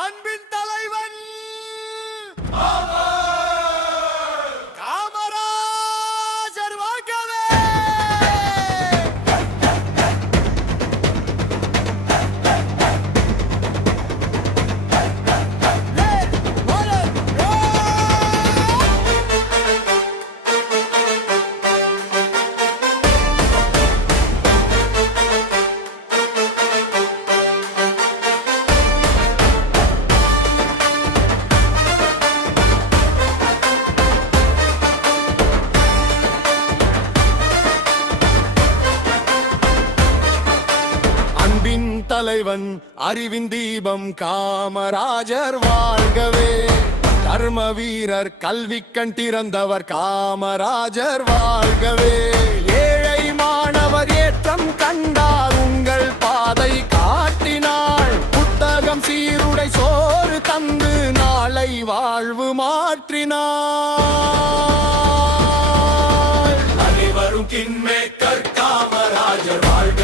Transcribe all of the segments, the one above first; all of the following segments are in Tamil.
அன்பின் தலைவன் காமராஜர் வாழ்கவே. தலைவன் அறிவின் தீபம் காமராஜர் வாழ்கவே. தர்ம வீரர் கல்வி கண் திறந்தவர் காமராஜர் வாழ்கவே. ஏழை மாணவர் ஏற்றம் கண்டார் உங்கள் பாதை காட்டினாள். புத்தகம் சீருடை சோறு தந்து நாளை வாழ்வு மாற்றினார். அனைவரும் கின்மேக்கர் காமராஜர் வாழ்க.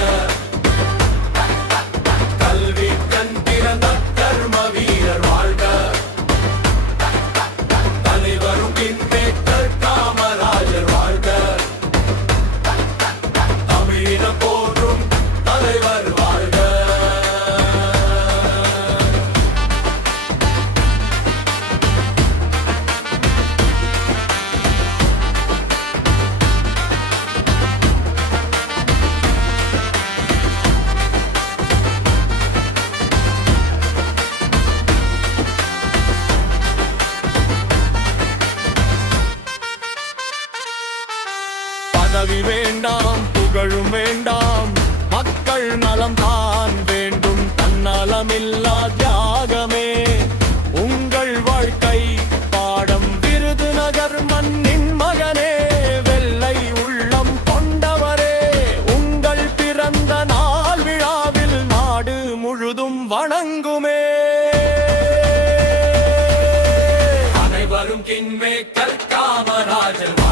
பதவி வேண்டாம், புகழும் வேண்டாம், மக்கள் நலம் தான் வேண்டும். தன்னலமில்லா தியாகமே உங்கள் வாழ்க்கை பாடம். விருதுநகர் மண்ணின் மகனே, வெள்ளை உள்ளம் கொண்டவரே, உங்கள் பிறந்த நாள் விழாவில் நாடு முழுதும் வணங்குமே. அனைவரும் கின்மேக்கர் காமராஜர்.